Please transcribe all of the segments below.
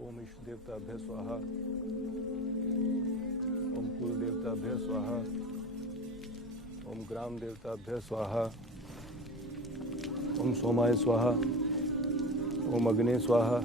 ओम इष्ट देवताभ्य स्वाहा। ओम कुल देवताभ्य स्वाहा। ओम ग्राम देवताभ्य स्वाहा। ओम सोमाय स्वाहा। ओम अग्ने स्वाहा।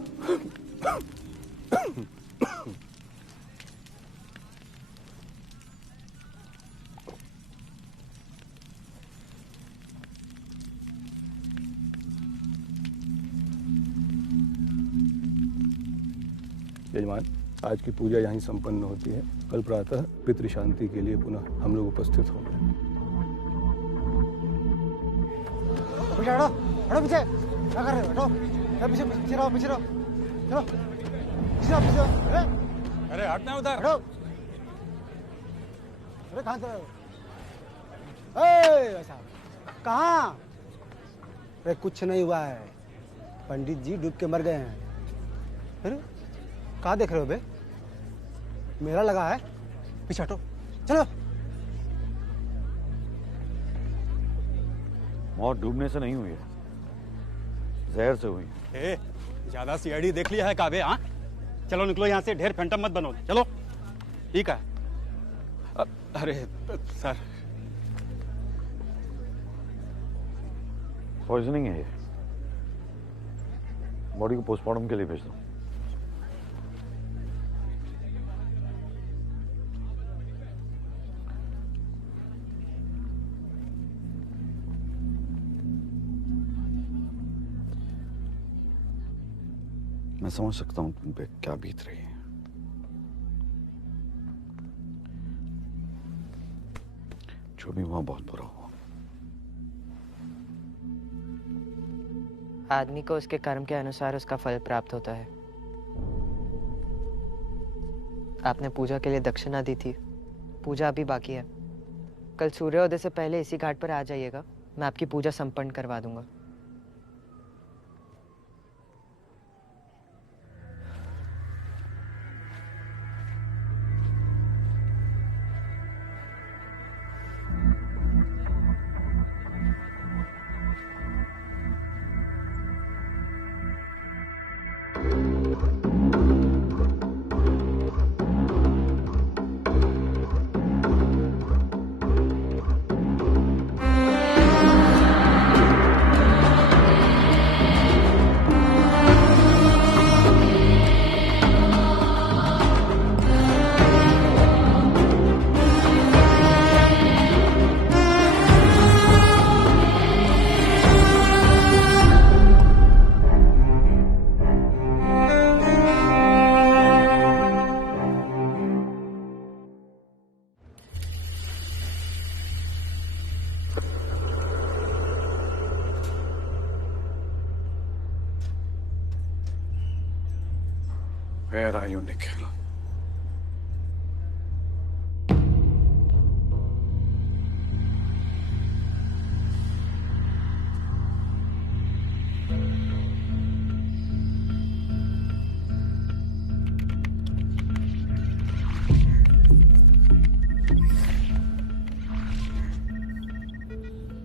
यजमान, आज की पूजा यहीं संपन्न होती है। कल प्रातः पितृ शांति के लिए पुनः हम लोग उपस्थित होंगे। पीछे हटो, हटो पीछे। क्या कर रहे हो? हटो, पीछे पीछे रहो, पीछे रहो। चलो, पीछे रहो। अरे हटना उधर। हटो। अरे कहाँ चले हो? ऐसा कहाँ? अरे कुछ नहीं हुआ है, पंडित जी डूब के मर गए हैं। फिर कहाँ देख रहे हो बे? मेरा लगा है, पीछे हटो, चलो। मौत डूबने से नहीं हुई है, जहर से हुई है। ज्यादा सीआईडी देख लिया है काबे? हाँ, चलो निकलो यहाँ से, ढेर फैंटम मत बनो। चलो, ठीक है। अरे सर, पॉइजनिंग है ये। बॉडी को पोस्टमार्टम के लिए भेज दो। मैं समझ सकता हूं तुम पे क्या बीत रही है। जो भी हुआ बहुत बुरा हुआ। आदमी को उसके कर्म के अनुसार उसका फल प्राप्त होता है। आपने पूजा के लिए दक्षिणा दी थी, पूजा अभी बाकी है। कल सूर्योदय से पहले इसी घाट पर आ जाइएगा, मैं आपकी पूजा संपन्न करवा दूंगा। Where are you, Nikhil?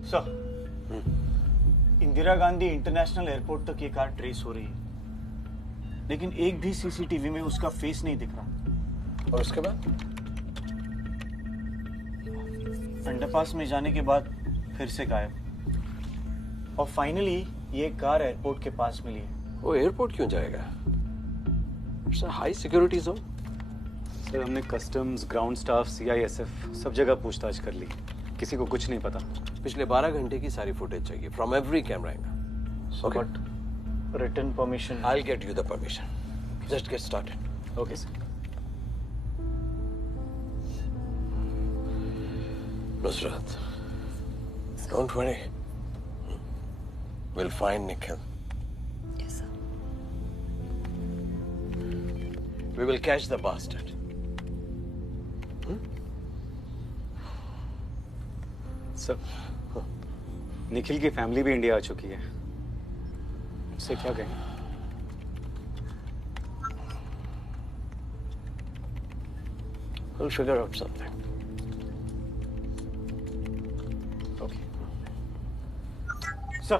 Sir, Indira Gandhi international airport तक ये कार ट्रेस हो रही है, लेकिन एक भी सीसीटीवी में उसका फेस नहीं दिख रहा। और उसके बाद? अंडरपास में जाने के बाद फिर से गायब। और फाइनली ये कार एयरपोर्ट के पास मिली है। वो एयरपोर्ट क्यों जाएगा? It's a high security zone. Sir, हमने कस्टम्स, ग्राउंड स्टाफ, सीआईएसएफ सब जगह पूछताछ कर ली, किसी को कुछ नहीं पता। पिछले 12 घंटे की सारी फुटेज चाहिए from every camera angle. Okay, written permission. I'll get you the permission. Just get started. Okay sir. Nusrat, don't worry. We'll find Nikhil. Yes, sir. We will catch the bastard. Sir, Nikhil की family भी India आ चुकी है, उससे क्या कहें? We'll figure out something. Okay sir,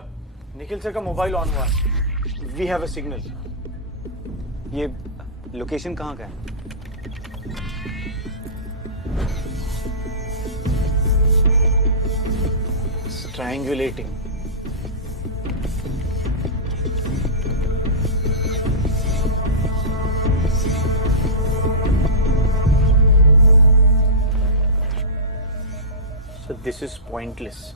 Nikhil sir का mobile on हुआ है। We have a signal. ये लोकेशन कहाँ का है? Triangulating. So this is pointless.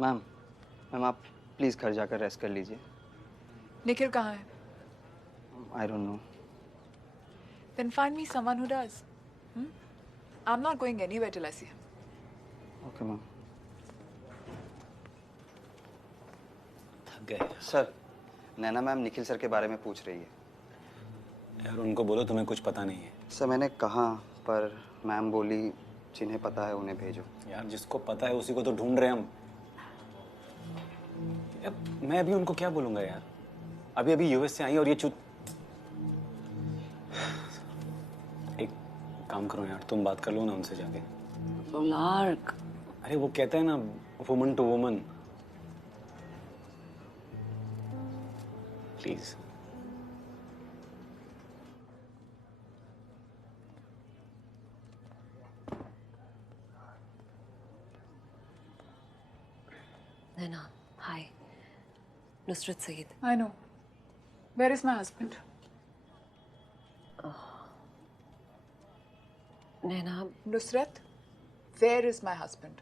Ma'am आप प्लीज़ घर जाकर रेस्ट कर लीजिए। निखिल कहाँ है? I don't know. Then find me someone who does. I'm not going anywhere till I see him. Okay ma'am. थक गए सर, नैना मैम निखिल सर के बारे में पूछ रही है। यार, उनको बोलो तुम्हें कुछ पता नहीं है। सर मैंने कहा, पर मैम बोली जिन्हें पता है उन्हें भेजो। यार, जिसको पता है उसी को तो ढूंढ रहे हैं हम। मैं अभी उनको क्या बोलूंगा यार? अभी अभी यूएस से आई और ये एक काम करो यार, तुम बात कर लो ना उनसे जाके। लार्क, अरे वो कहते हैं ना, woman to woman. Please. Naina, hi. Nusrat Saeed. I know. Where is my husband? Naina, Nusrat, where is my husband?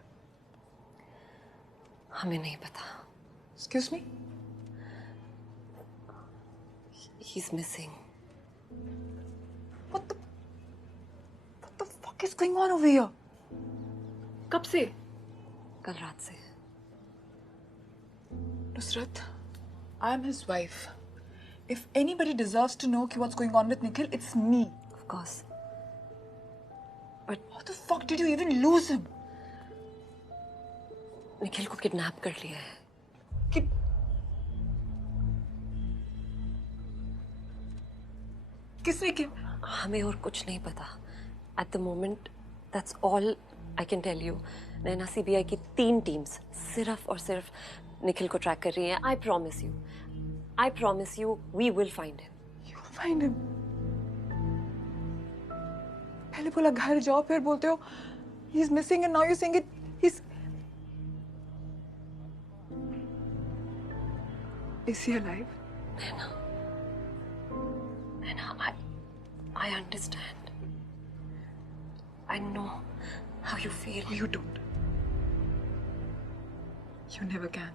हमें नहीं पता। Excuse me? He's missing. What the fuck is going on over here? कब से? कल रात से। Nusrat, I am his wife. If anybody deserves to know what's going on with Nikhil, it's me. Of course. How the fuck did you even lose him? Nikhil को kidnap कर लिया है। किसने किया? हमें और कुछ नहीं पता। At the moment, that's all I can tell you. Naina CBI की 3 टीम्स सिर्फ और सिर्फ निखिल को ट्रैक कर रही हैं। I promise you, we will find him. You will find him. पहले बोला घर जाओ, फिर बोलते हो he's missing, and now you're saying he's. Is he alive? Nana, I understand. I know how you feel. You don't. You never can.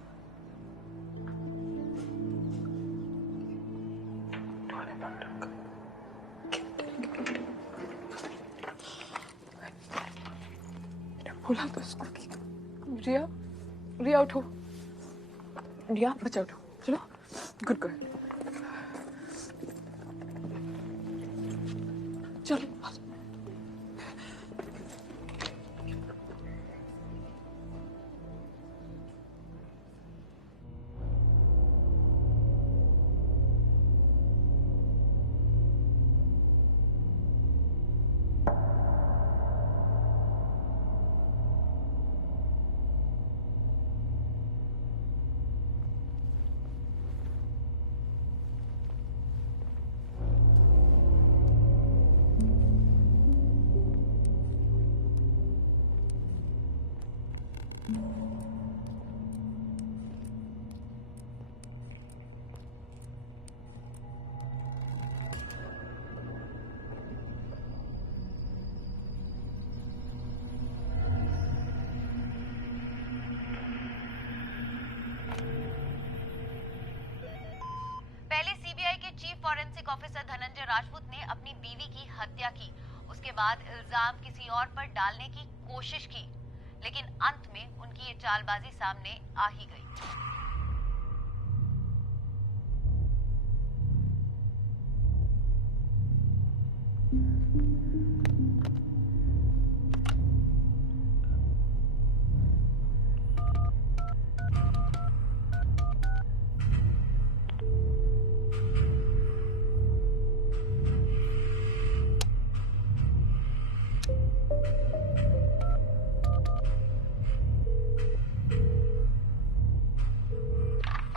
बोला तो उसको कि रिया उठो। रिया बचा उठो, चलो। Good girl. चलो। फॉरेंसिक ऑफिसर धनंजय राजपूत ने अपनी बीवी की हत्या की। उसके बाद इल्जाम किसी और पर डालने की कोशिश की, लेकिन अंत में उनकी ये चालबाजी सामने आ ही गई।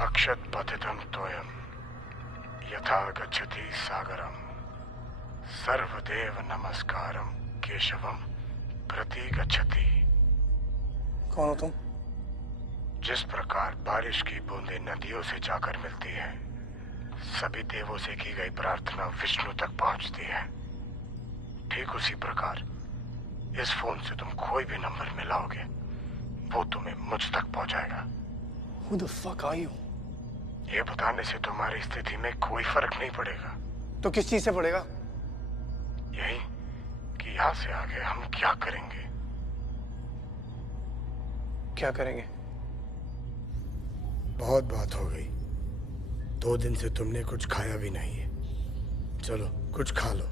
अक्षत पतितं तोयम यथा गच्छति सागरम सर्वदेव नमस्कारम केशवम प्रति गच्छति। कौन हो तुम? जिस प्रकार बारिश की बूंदें नदियों से जाकर मिलती है, सभी देवों से की गई प्रार्थना विष्णु तक पहुंचती है, ठीक उसी प्रकार इस फोन से तुम कोई भी नंबर मिलाओगे, वो तुम्हें मुझ तक पहुंचाएगा। Who the fuck are you? ये बताने से तुम्हारी स्थिति में कोई फर्क नहीं पड़ेगा। तो किस चीज से पड़ेगा? यही कि यहाँ से आगे हम क्या करेंगे। क्या करेंगे? बहुत बात हो गई। 2 दिन से तुमने कुछ खाया भी नहीं है। चलो कुछ खा लो।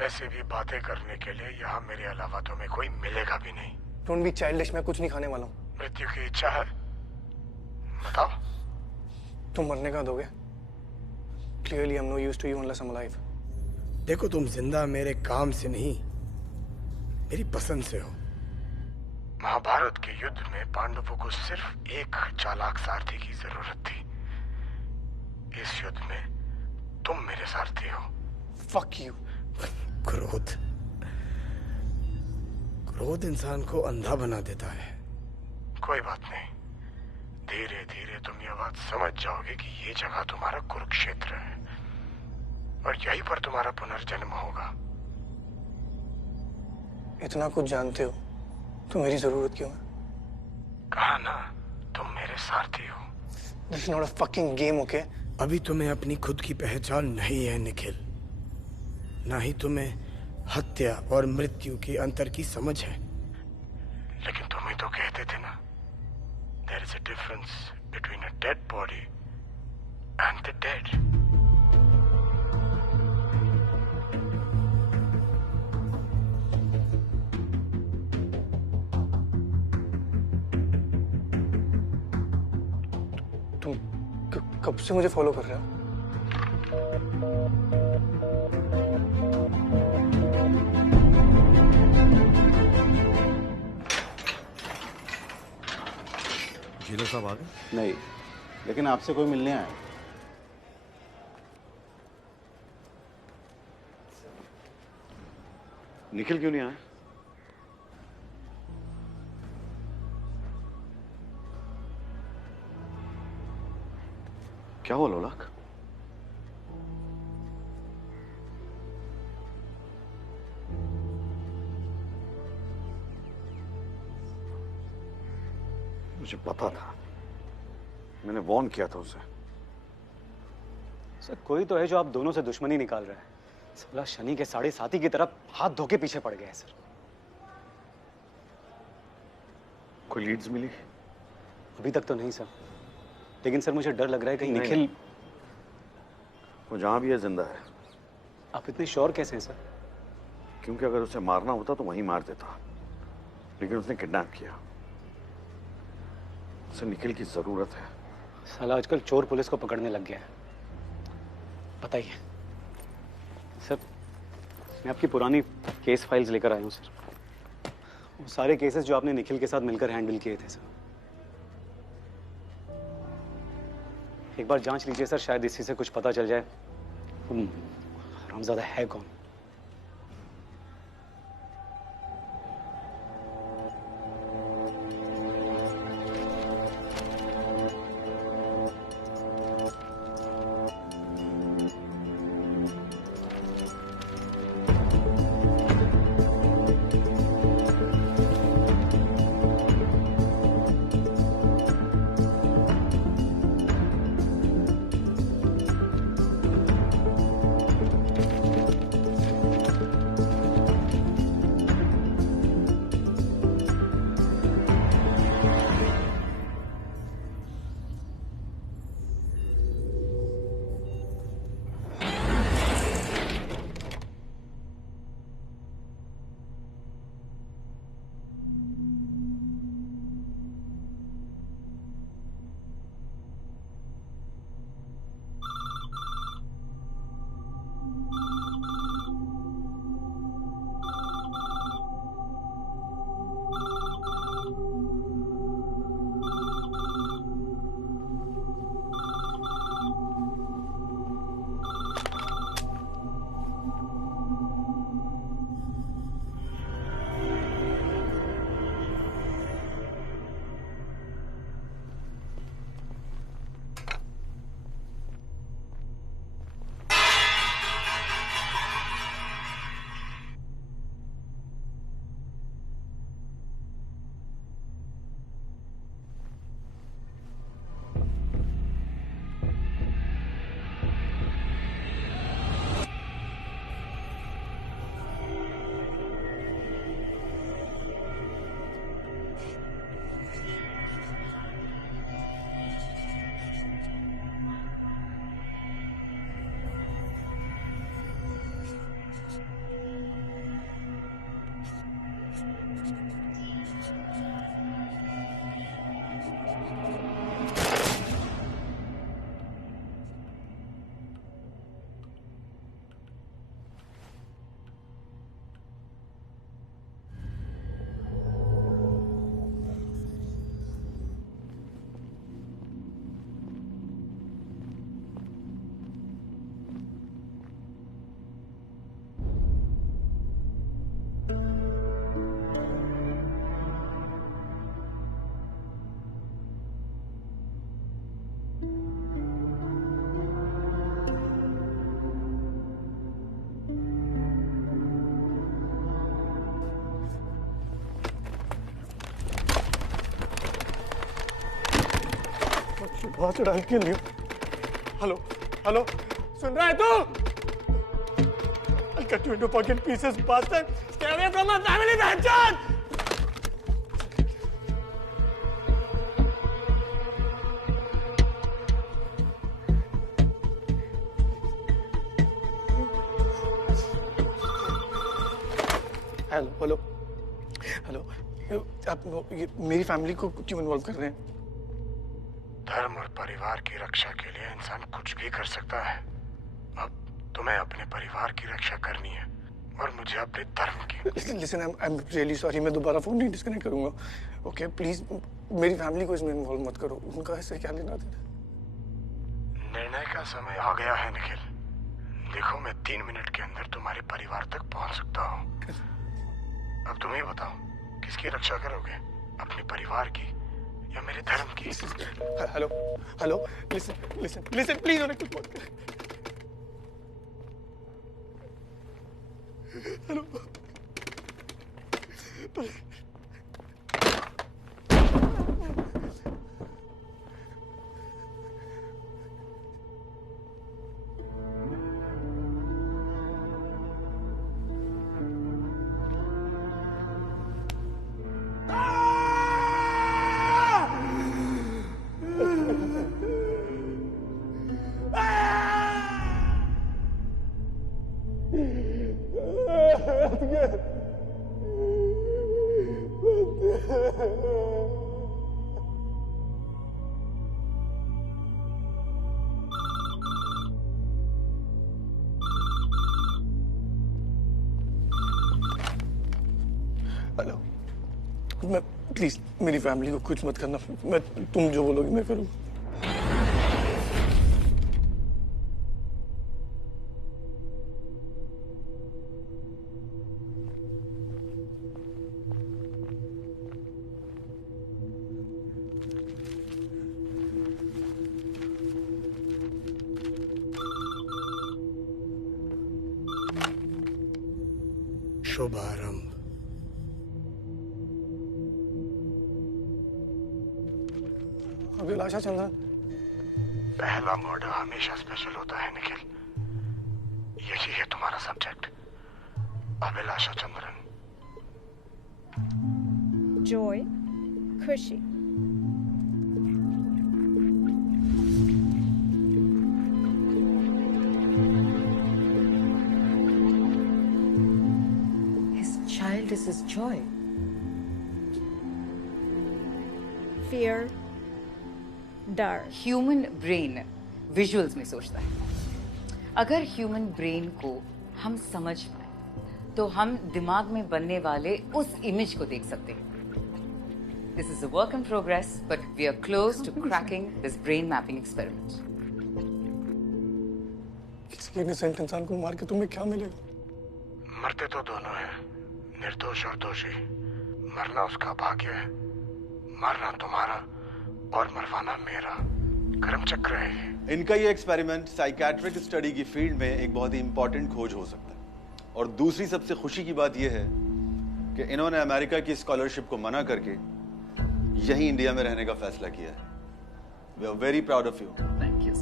वैसे भी बातें करने के लिए यहाँ मेरे अलावा तुम्हें कोई मिलेगा भी नहीं। डोंट बी चाइल्डिश, मैं कुछ नहीं खाने वाला हूँ। मृत्यु की इच्छा है? बताओ। तुम मरने का दोगे? Clearly I'm no use to you unless I'm alive. देखो, तुम जिंदा मेरे काम से नहीं, मेरी पसंद से हो। महाभारत के युद्ध में पांडवों को सिर्फ एक चालाक सारथी की जरूरत थी। इस युद्ध में तुम मेरे सारथी हो। Fuck you. क्रोध इंसान को अंधा बना देता है। कोई बात नहीं, धीरे धीरे तुम ये बात समझ जाओगे कि ये जगह तुम्हारा कुरुक्षेत्र है और यहीं पर तुम्हारा पुनर्जन्म होगा। इतना कुछ जानते हो तो मेरी जरूरत क्यों है? कहा ना, तुम मेरे सारथी हो। This is not a fucking game, okay? अभी तुम्हें अपनी खुद की पहचान नहीं है निखिल, ना ही तुम्हें हत्या और मृत्यु के अंतर की समझ है। लेकिन तुम ही तो कहते थे ना, there is a difference between a dead body and the dead. तुम कब से मुझे फॉलो कर रहे हो? जीरो साहब आ गए? नहीं, लेकिन आपसे कोई मिलने आया। निखिल क्यों नहीं आया? क्या हुआ लोलाक? मुझे पता था, मैंने वॉर्न किया था उसे। सर, कोई तो है जो आप दोनों से दुश्मनी निकाल रहा है। साला शनि के 7.5 की तरफ हाथ धो के पीछे पड़ गया है सर। कोई लीड्स मिली? अभी तक तो नहीं सर, लेकिन सर मुझे डर लग रहा है कहीं निखिल। वो जहां भी है जिंदा है। आप इतने श्योर कैसे हैं सर? क्योंकि अगर उसे मारना होता तो वहीं मार देता, लेकिन उसने किडनैप किया। उसे निखिल की जरूरत है। साला आजकल चोर पुलिस को पकड़ने लग गया है। बताइए सर, मैं आपकी पुरानी केस फाइल्स लेकर आया हूँ सर। वो सारे केसेस जो आपने निखिल के साथ मिलकर हैंडल किए थे सर। एक बार जांच लीजिए सर, शायद इसी से कुछ पता चल जाए हरामजादा है कौन। बहुत चढ़ा के लियो। हेलो हेलो, सुन रहा है तू? I'll cut you into fucking pieces, bastard. Stay away from my family, bastard. Hello hello hello, आप ये मेरी फैमिली को क्यों इन्वॉल्व कर रहे हैं? धर्म और परिवार की रक्षा के लिए इंसान कुछ भी कर सकता है। अब तुम्हें अपने परिवार की रक्षा करनी है और मुझे अपने धर्म की। Listen, I am really sorry, मैं दोबारा फोन नहीं डिस्कनेक्ट करूंगा। ओके प्लीज, मेरी फैमिली को इसमें इन्वॉल्व मत करो। उनका ऐसे क्या लेना देना। निर्णय का समय आ गया है निखिल। देखो, मैं 3 मिनट के अंदर तुम्हारे परिवार तक पहुंच सकता हूँ। अब तुम ही बताओ, किसकी रक्षा करोगे, अपने परिवार की या मेरे धर्म की? Hello hello, listen listen listen please, उन्हें कुछ मत कर। हेलो, हेलो, मैं प्लीज मेरी फैमिली को कुछ मत करना। मैं तुम जो बोलोगे मैं करूँगा। शुभारंभ। अभिलाषा चंद्रन, पहला मर्डर हमेशा स्पेशल होता है निखिल। यही है तुम्हारा सब्जेक्ट, अभिलाषा चंद्रन। जॉय, खुशी। His child is his joy. Fear, डर। ह्यूमन ब्रेन विजुअल्स में सोचता है। अगर ह्यूमन ब्रेन को हम समझ पाए तो हम दिमाग में बनने वाले उस इमेज को देख सकते हैं। This is a work in progress, but we are close to cracking this brain mapping experiment. किसी इनोसेंट इंसान को मार के तुम्हें क्या मिलेगा? मरते तो दोनों हैं, निर्दोष और दोषी। मरना उसका भाग्य है, मरना तुम्हारा और मरवाना मेरा। कर्म चक्र है। इनका ये एक्सपेरिमेंट साइकेट्रिक स्टडी की फील्ड में एक बहुत ही इंपॉर्टेंट खोज हो सकता है। और दूसरी सबसे खुशी की बात यह है कि इन्होंने अमेरिका की स्कॉलरशिप को मना करके यहीं इंडिया में रहने का फैसला किया है। We are very proud of you. Thank you.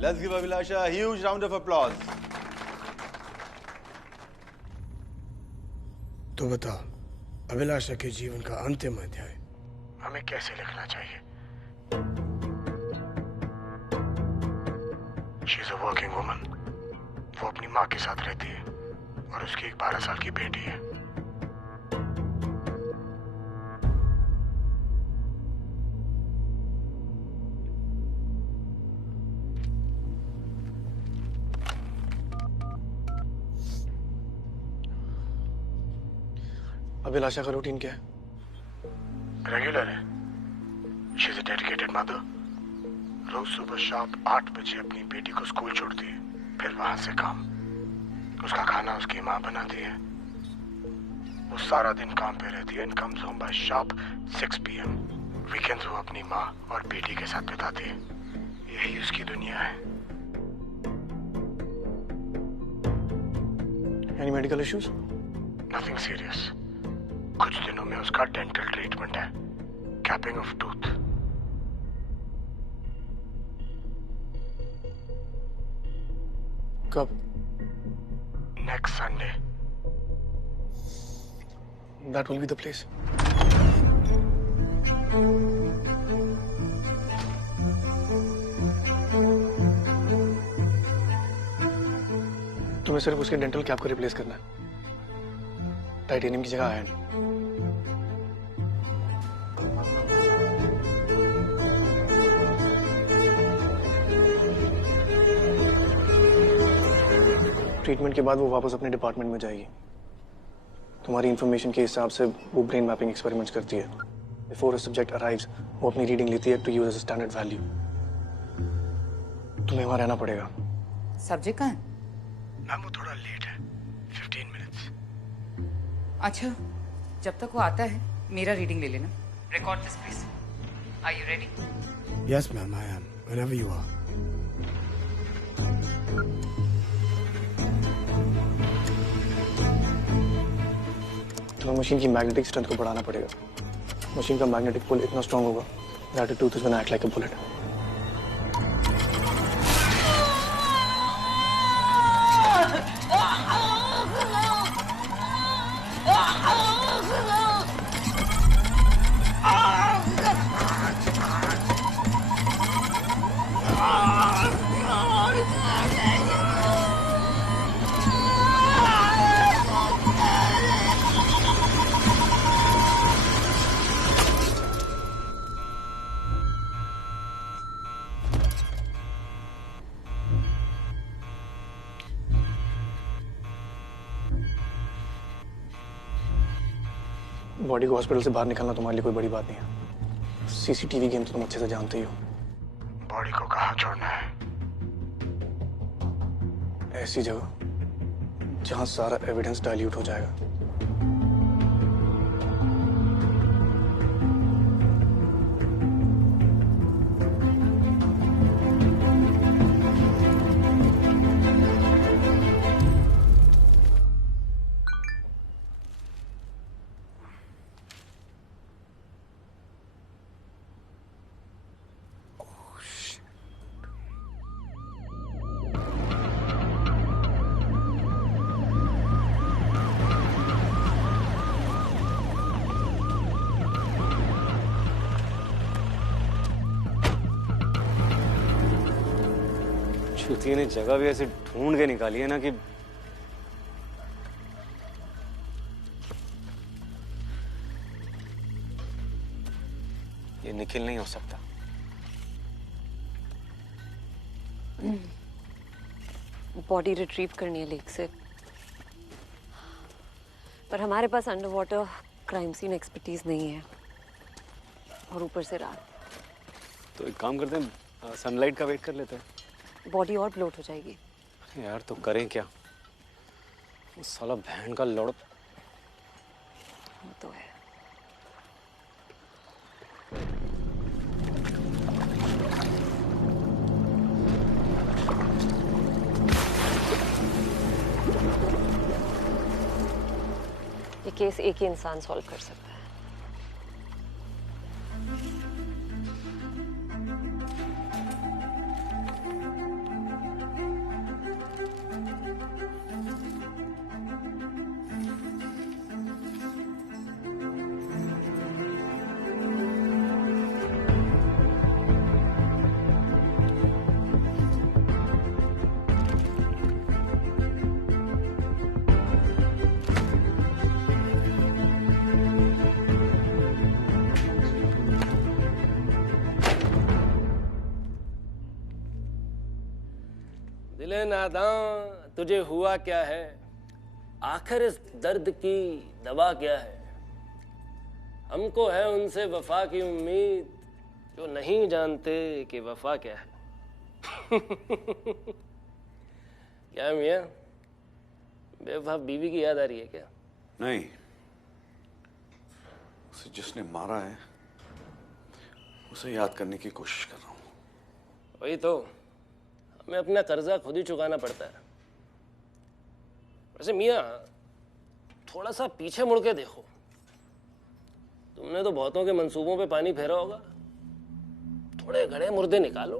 Let's give Abhilasha a huge round of applause. तो बताओ, अभिलाषा के जीवन का अंतिम अध्याय हमें कैसे लिखना चाहिए? She is a working woman. वो अपनी माँ के साथ रहती है और उसकी एक 12 साल की बेटी है। अभिलाषा का रूटीन क्या है? रेगुलर है। She is a dedicated mother. रोज सुबह शाम 8 बजे अपनी बेटी को स्कूल छोड़ती है, फिर वहां से काम। उसका खाना उसकी माँ बनाती है। वो सारा दिन काम पे रहती है and comes home bye sharp 6 PM। Weekends वो अपनी माँ और बेटी के साथ बिताती है। यही उसकी दुनिया है। Any medical issues? Nothing serious. कुछ दिनों में उसका डेंटल ट्रीटमेंट है, कैपिंग ऑफ टूथ। कब? Next Sunday. That will be the place. तुम्हें सिर्फ उसके डेंटल कैप को रिप्लेस करना है, टाइटेनियम की जगह आयरन। ट्रीटमेंट के बाद वो वापस अपने डिपार्टमेंट में जाएगी। तुम्हारी इंफॉर्मेशन के हिसाब से वो ब्रेन मैपिंग एक्सपेरिमेंट्स करती है। बिफोर अ सब्जेक्ट अराइव्स वो अपनी रीडिंग लेती है to use as a standard value. तुम्हें वहां रहना पड़ेगा। सब्जेक्ट कहाँ है? मैम वो थोड़ा लेट है, 15 मिनट्स। अच्छा, जब तक वो आता है मेरा रीडिंग ले लेना। Record this please. Are you ready? Yes ma'am, I am, whenever you are. तुम्हें मशीन की मैग्नेटिक स्ट्रेंथ को बढ़ाना पड़ेगा। मशीन का मैग्नेटिक पुल इतना स्ट्रांग होगा that the tooth is gonna act like a bullet. Body को हॉस्पिटल से बाहर निकालना तुम्हारे लिए कोई बड़ी बात नहीं है। सीसीटीवी गेम तो तुम अच्छे से जानते ही हो। बॉडी को कहाँ छोड़ना है? ऐसी जगह जहां सारा एविडेंस डाइल्यूट हो जाएगा। चुतिया ने जगह भी ऐसे ढूंढ के निकाली है ना कि ये निखिल नहीं हो सकता। बॉडी रिट्रीव करनी है लेक से, पर हमारे पास under water crime scene expertise नहीं है और ऊपर से रात। तो एक काम करते हैं, सनलाइट का वेट कर लेते हैं। बॉडी और ब्लोट हो जाएगी। यार तो करें क्या? साला बहन का लड़ तो है। ये केस एक ही इंसान सॉल्व कर सकता है। दिले नादां तुझे हुआ क्या है, आखिर इस दर्द की दवा क्या है। हमको है उनसे वफा की उम्मीद जो नहीं जानते कि वफा क्या है। क्या मियां, बेवफा बीवी की याद आ रही है क्या? नहीं, उसे जिसने मारा है उसे याद करने की कोशिश कर रहा हूं। वही तो, हमें अपना कर्जा खुद ही चुकाना पड़ता है। वैसे मियां, थोड़ा सा पीछे मुड़ के देखो। तुमने तो बहुतों के मंसूबों पे पानी फेरा होगा। थोड़े घड़े मुर्दे निकालो,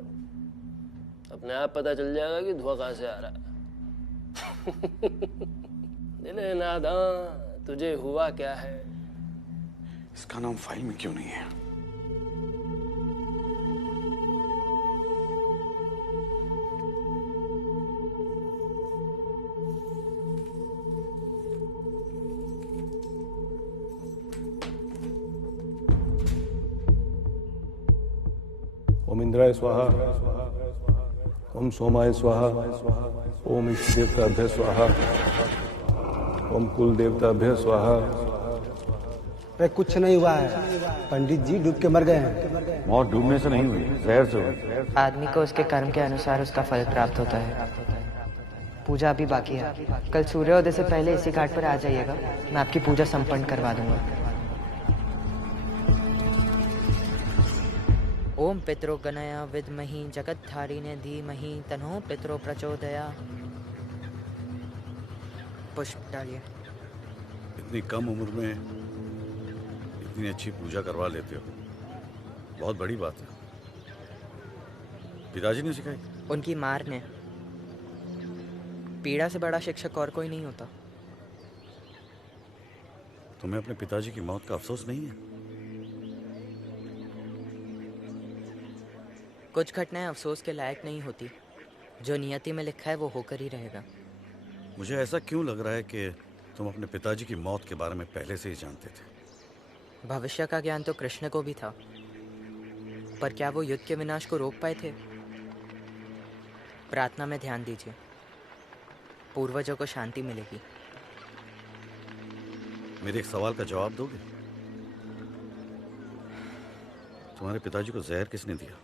अपने आप पता चल जाएगा कि धुआं कहां से आ रहा है। दिले नादां तुझे हुआ क्या है? इसका नाम फाइल में क्यों नहीं है? ओम इंद्राय स्वाहा, ओम सोमाय स्वाहा, ओम इष्ट देवताभ्य स्वाहा, ओम कुल देवताभ्य स्वाहा। अरे कुछ नहीं हुआ है, पंडित जी डूब के मर गए हैं। मौत डूबने से नहीं हुई, जहर से हुई। आदमी को उसके कर्म के अनुसार उसका फल प्राप्त होता है। पूजा अभी बाकी है। कल सूर्योदय से पहले इसी घाट पर आ जाइएगा, मैं आपकी पूजा संपन्न करवा दूंगा। ओम पितरो गणया विद्महि जगद्धारिणे धीमहि तन्नो पितरो प्रचोदया। पुष्प डालिए। इतनी कम उम्र में इतनी अच्छी पूजा करवा लेते हो, बहुत बड़ी बात है। पिताजी ने सिखाई? उनकी मार ने। पीड़ा से बड़ा शिक्षक और कोई नहीं होता। तुम्हें अपने पिताजी की मौत का अफसोस नहीं है? कुछ घटनाएं अफसोस के लायक नहीं होती। जो नियति में लिखा है वो होकर ही रहेगा। मुझे ऐसा क्यों लग रहा है कि तुम अपने पिताजी की मौत के बारे में पहले से ही जानते थे? भविष्य का ज्ञान तो कृष्ण को भी था, पर क्या वो युद्ध के विनाश को रोक पाए थे? प्रार्थना में ध्यान दीजिए, पूर्वजों को शांति मिलेगी। मेरे एक सवाल का जवाब दोगे? तुम्हारे पिताजी को जहर किसने दिया?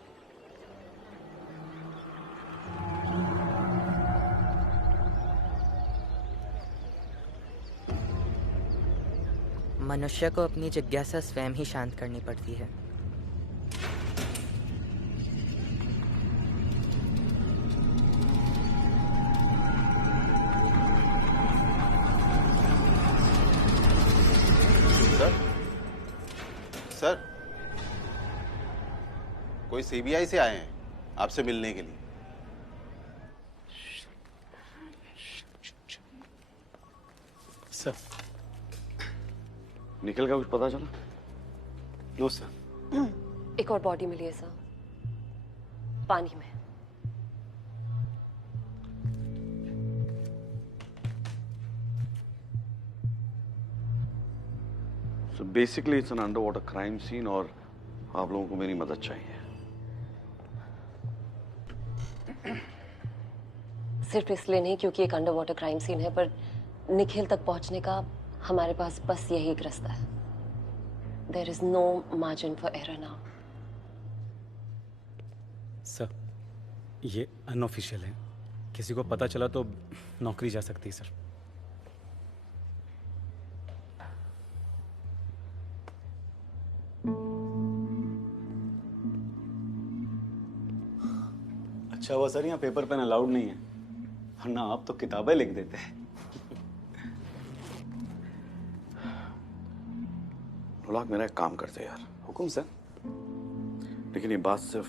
मनुष्य को अपनी जिज्ञासा स्वयं ही शांत करनी पड़ती है। सर, कोई सीबीआई से आए हैं आपसे मिलने के लिए। सर, निखिल का कुछ पता चला? No sir. एक और बॉडी मिली है सर, पानी में। So basically it's an underwater crime scene और आप लोगों को मेरी मदद चाहिए। सिर्फ इसलिए नहीं क्योंकि एक अंडर वाटर क्राइम सीन है, पर निखिल तक पहुंचने का हमारे पास बस यही एक रास्ता है। There is no margin for error now. Sir, ये अनऑफिशियल है, किसी को पता चला तो नौकरी जा सकती है सर। अच्छा हुआ सर यहाँ पेपर पेन अलाउड नहीं है, वरना आप तो किताबें लिख देते हैं। लोलाक, मेरा एक काम करते यार। हुकुम सर। लेकिन ये बात सिर्फ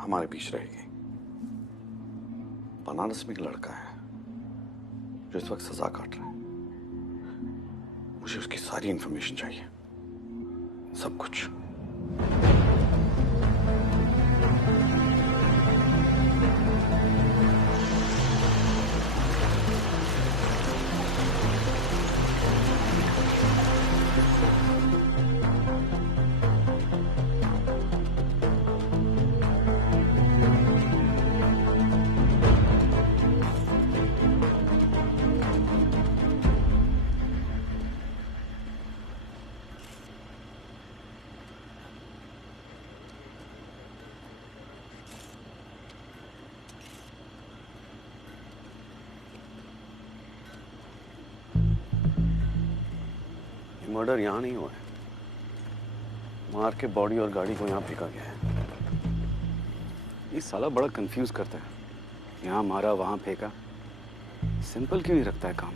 हमारे बीच रहेगी। बनारस में एक लड़का है जो इस वक्त सजा काट रहा है। मुझे उसकी सारी इंफॉर्मेशन चाहिए, सब कुछ। मर्डर यहाँ नहीं हुआ है, मार के बॉडी और गाड़ी को यहाँ फेंका गया है। ये साला बड़ा कंफ्यूज करता है, यहाँ मारा वहां फेंका। सिंपल क्यों नहीं रखता है काम?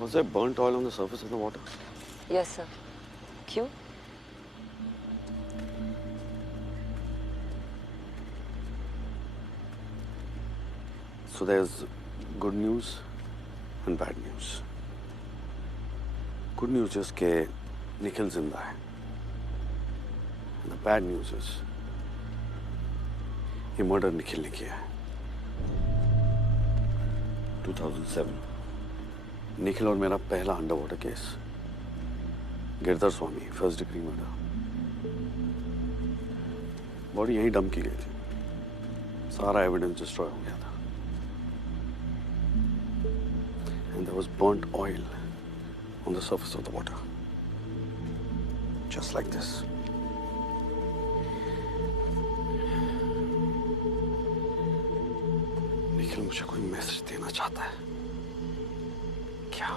Was there burnt oil on the surface of the water? Yes, sir. क्यों? So there's good news and bad news. Good news is कि निखिल जिंदा है. And the bad news is ये मर्डर निखिल ने किया है. 2007 निखिल और मेरा पहला अंडरवाटर केस. गिरधर स्वामी, फर्स्ट डिग्री मर्डर. बॉडी यहीं डंप की गई थी. सारा एविडेंस डिस्ट्रॉय हो गया था. And there was burnt oil on the surface of the water. Just like this. Nikhil मुझे कोई मैसेज देना चाहता है. क्या?